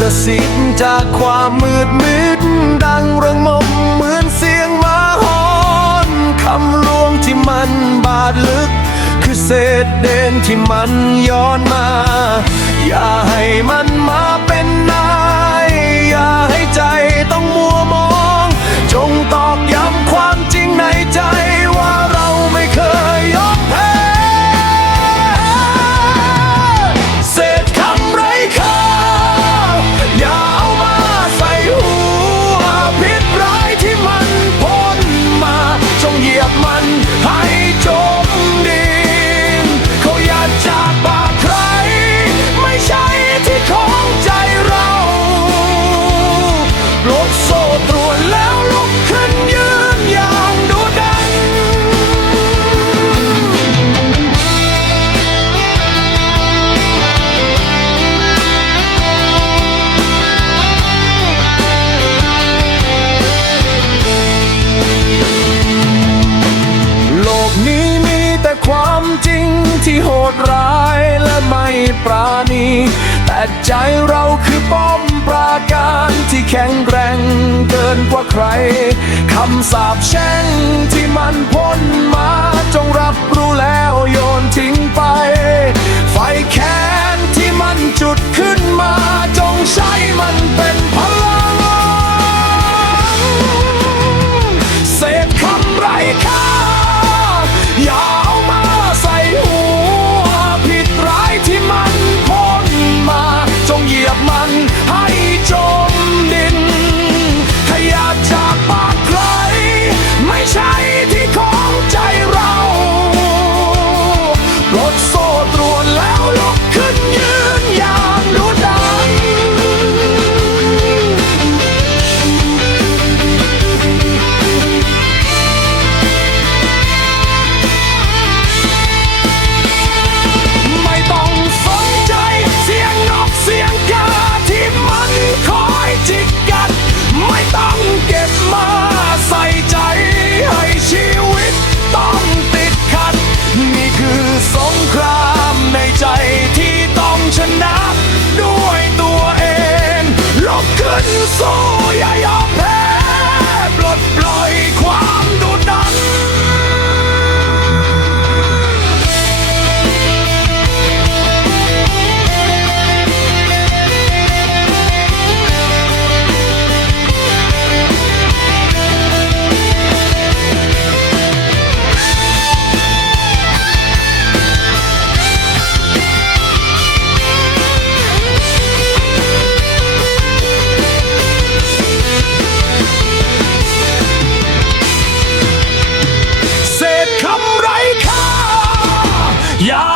กระสิบจากความมืดมิด ดังระงมเหมือนเสียงมาหอนคำลวงที่มันบาดลึก คือเศษเดนที่มันย้อนมา อย่าให้มันมาเป็น ที่โหดร้ายและไม่ปราณี แต่ใจเราคือป้อมปราการที่แข็งแกร่งเกินกว่าใคร คำสาปแช่งที่มันพ้นมาจงรับ สู้อย่ายอมแพ้ปลดปล่อยความดุดัน Yeah.